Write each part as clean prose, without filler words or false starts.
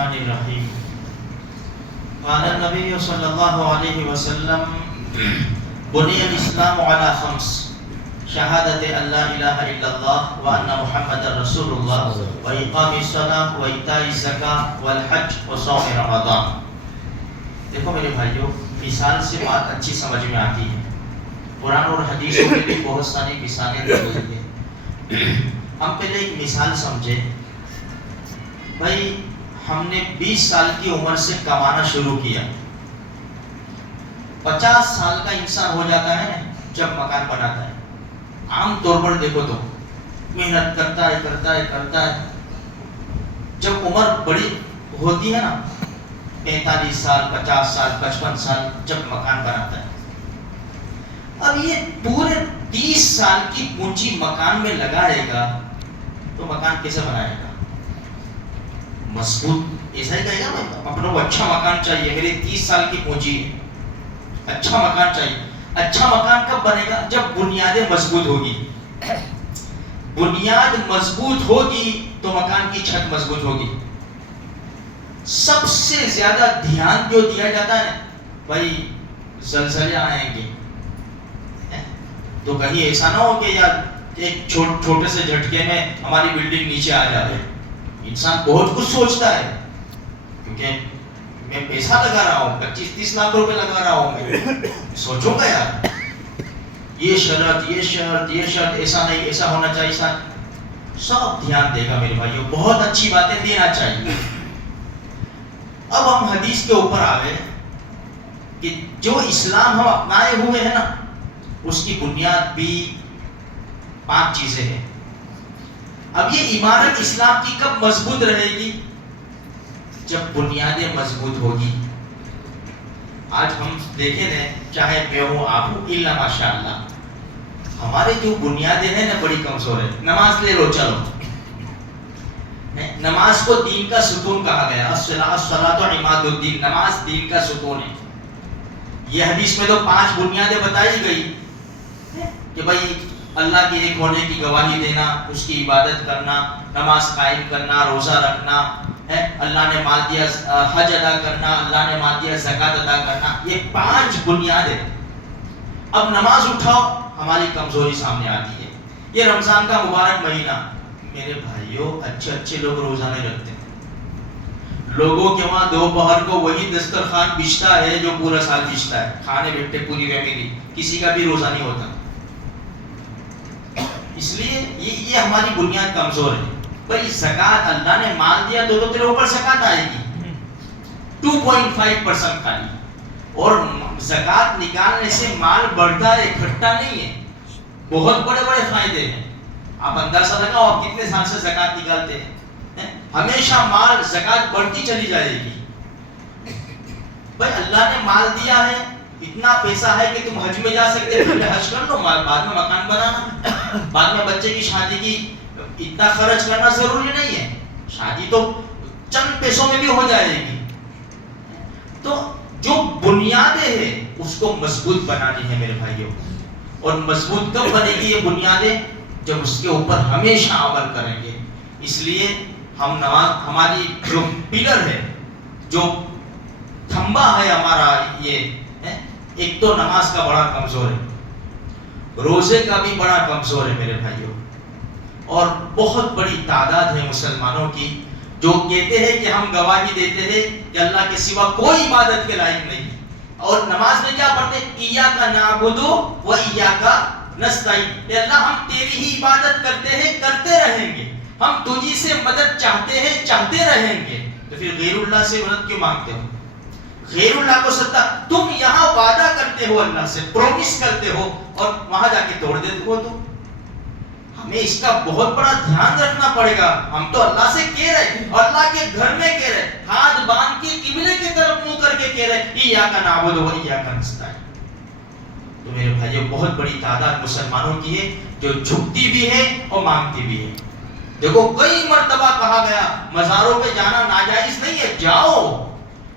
الرحمن الرحیم. قال النبی صلی اللہ علیہ وسلم بنی الاسلام علی خمس شہادت ان لا الہ الا اللہ وان محمد رسول اللہ واقام الصلاۃ وایتاء الزکاۃ والحج وصوم رمضان. دیکھو میرے بھائیوں، مثال سے بات اچھی سمجھ میں آتی ہے. قرآن اور حدیثوں میں بھی بہت ساری مثالیں دی گئی ہیں. ہم پہلے ایک مثال سمجھے. بھائی ہم نے 20 سال کی عمر سے کمانا شروع کیا. 50 سال کا انسان ہو جاتا ہے جب مکان بناتا ہے. عام طور پر دیکھو تو محنت کرتا ہے. جب عمر بڑی ہوتی ہے نا، 45 سال 50 سال 55 سال، جب مکان بناتا ہے. اب یہ پورے 30 سال کی پونجی مکان میں لگائے گا تو مکان کیسے بنائے گا؟ مضبوط ایسا ہی کہے گا نا، اپنا کو اچھا مکان چاہیے، میری 30 سال کی پونجی ہے، اچھا مکان چاہیے. اچھا مکان کب بنے گا؟ جب بنیادیں مضبوط ہوگی. بنیاد مضبوط ہوگی تو مکان کی چھت مضبوط ہوگی. سب سے زیادہ دھیان جو دیا جاتا ہے بھائی زلزلے آئیں گے تو کہیں ایسا نہ ہو کہ یار ایک چھوٹے سے جھٹکے میں ہماری بلڈنگ نیچے آ جائے. انسان بہت کچھ سوچتا ہے کیونکہ میں پیسہ لگا رہا ہوں، 25-30 لاکھ روپے لگا رہا ہوں. میں سوچوں گا یار یہ شرط ایسا نہیں، ایسا ہونا چاہیے. سب دھیان دے گا میرے بھائیوں، بہت اچھی باتیں دینا چاہیے. اب ہم حدیث کے اوپر آ گئے کہ جو اسلام ہم اپنائے ہوئے ہیں نا، اس کی بنیاد بھی 5 چیزیں ہیں. اب یہ عمارت اسلام کی کب مضبوط رہے گی؟ جب بنیادیں مضبوط ہوگی. آج ہم دیکھیں نا، چاہے میں ہوں آپ ہوں، الا ماشاء اللہ ہمارے جو بنیادیں ہیں نا بڑی کمزور ہے. نماز لے لو، چلو نماز کو دین کا ستون کہا گیا. الصلاۃ عماد الدین، نماز دین کا ستون ہے. یہ حدیث میں تو 5 بنیادیں بتائی گئی کہ بھائی اللہ کے ایک ہونے کی گواہی دینا، اس کی عبادت کرنا، نماز قائم کرنا، روزہ رکھنا، اللہ نے مال دیا حج ادا کرنا، اللہ نے مال دیا زکات ادا کرنا. یہ 5 بنیادیں. اب نماز اٹھاؤ، ہماری کمزوری سامنے آتی ہے. یہ رمضان کا مبارک مہینہ، میرے بھائیوں اچھے لوگ روزانے رکھتے ہیں. لوگوں کے وہاں دوپہر کو وہی دسترخوان بچتا ہے جو پورا سال بچتا ہے. کھانے بیٹھتے پوری فیملی، کسی کا بھی روزہ نہیں ہوتا. اس لیے یہ ہماری بنیاد کمزور ہے. بھائی زکات اللہ نے مال دیا تو تیرے اوپر زکات آئے گی 2.5% خالی. اور زکات نکالنے سے مال بڑھتا ہے، اکٹھا نہیں ہے. بہت بڑے فائدے ہیں. آپ اندازہ لگاؤ آپ کتنے سال سے زکات نکالتے ہیں، ہمیشہ مال زکات بڑھتی چلی جائے گی. بھائی اللہ نے مال دیا ہے، اتنا پیسہ ہے کہ تم حج میں جا سکتے، پہلے حج کر لو، بعد میں مکان بنانا، بعد میں بچے کی شادی کی اتنا خرچ کرنا ضروری نہیں ہے. شادی تو چند پیسوں میں بھی ہو جائے گی. تو جو بنیادیں ہیں اس کو مضبوط بنانی ہے میرے بھائیوں. اور مضبوط کب بنے گی یہ بنیادیں؟ جب اس کے اوپر ہمیشہ عمل کریں گے. اس لیے ہم نماز، ہماری جو پلر ہے، جو تھمبا ہے ہمارا، یہ ایک تو نماز کا بڑا کمزور ہے، روزے کا بھی بڑا کمزور ہے میرے بھائیوں. اور بہت بڑی تعداد ہے مسلمانوں کی جو کہتے ہیں کہ ہم گواہی دیتے ہیں کہ اللہ کے سوا کوئی عبادت کے لائق نہیں. اور نماز میں کیا پڑھتے ہیں؟ ایاک نعبد و ایاک نستعین. اللہ ہم تیری ہی عبادت کرتے ہیں، کرتے رہیں گے. ہم تجھی سے مدد چاہتے ہیں، چاہتے رہیں گے. تو پھر غیر اللہ سے مدد کیوں مانگتے ہو؟ غیر اللہ کو ستا، تم یہاں وعدہ کرتے ہو، اللہ سے پرومس کرتے ہو، اور وہاں جا کے توڑ دیتے ہو. تو ہمیں اس کا بہت بڑا دھیان رکھنا پڑے گا. ہم تو اللہ سے کہہ رہے، اور اللہ کے گھر میں کہہ رہے، ہاتھ باندھ کے قبلے کی طرف منہ کر کے کہہ رہے ایاک نعبد و ایاک نستعین. تو میرے بھائیوں بہت بڑی تعداد مسلمانوں کی ہے جو جھکتی بھی ہے اور مانگتی بھی ہے. دیکھو کئی مرتبہ کہا گیا مزاروں پہ جانا ناجائز نہیں ہے، جاؤ،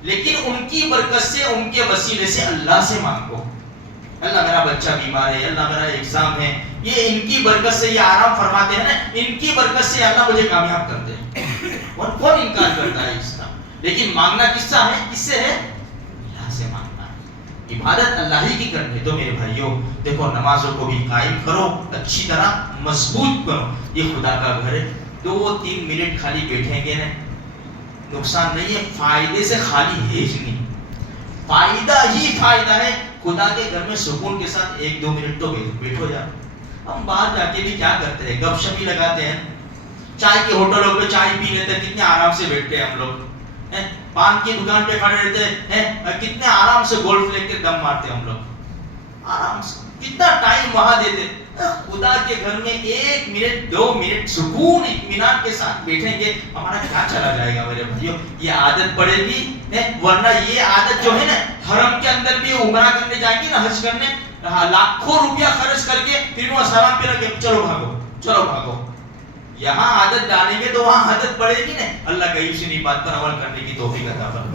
لیکن ان کی برکت سے، ان کے وسیلے سے اللہ سے مانگو. اللہ میرا بچہ بیمار ہے، اللہ میرا ایگزام ہے، یہ ان کی برکت سے یہ آرام فرماتے ہیں نا، ان کی برکت سے اللہ مجھے کامیاب کر دے. اور کون انکار کرتا ہے اس کا؟ لیکن مانگنا کس سے ہے؟ کس سے ہے؟ اللہ سے مانگنا ہے، عبادت اللہ ہی کی کرنی ہے۔ تو میرے بھائیوں دیکھو نمازوں کو بھی قائم کرو، اچھی طرح مضبوط کرو، یہ خدا کا گھر ہے۔ 2-3 منٹ خالی بیٹھیں گے نا، نقصان نہیں ہے، فائدے سے خالی ہے ہی نہیں، فائدہ ہی فائدہ ہے۔ خدا کے گھر میں سکون کے ساتھ 1-2 منٹ تو بیٹھو جا۔ ہم باہر جا کے بھی کیا کرتے ہیں، گپ شپ ہی لگاتے ہیں، چائے کے ہوٹلوں پہ چائے پی لیتے ہیں، کتنے آرام سے بیٹھتے ہیں ہم لوگ، پان کی دکان پہ کھڑے رہتے ہیں، کتنے آرام سے گولف لے کے دم مارتے ہیں ہم لوگ، آرام سے کتنا ٹائم وہاں دیتے۔ خدا کے گھر میں 1 منٹ 2 منٹ سکون اطمینان کے ساتھ بیٹھیں گے، ہمارا کیا چلا جائے گا میرے بھائیوں؟ یہ عادت پڑے گی، ورنہ یہ عادت جو ہے نا، حرم کے اندر بھی عمرہ کرنے جائیں گے نا، حج کرنے، لاکھوں روپیہ خرچ کر کے پھر وہ سلام پہ رکھے چلو بھاگو چلو بھاگو، یہاں عادت ڈالیں گے تو وہاں عادت پڑے گی نا۔ اللہ کہیں سے نہیں بات پر عمل کرنے کی توفیق عطا فرمائے۔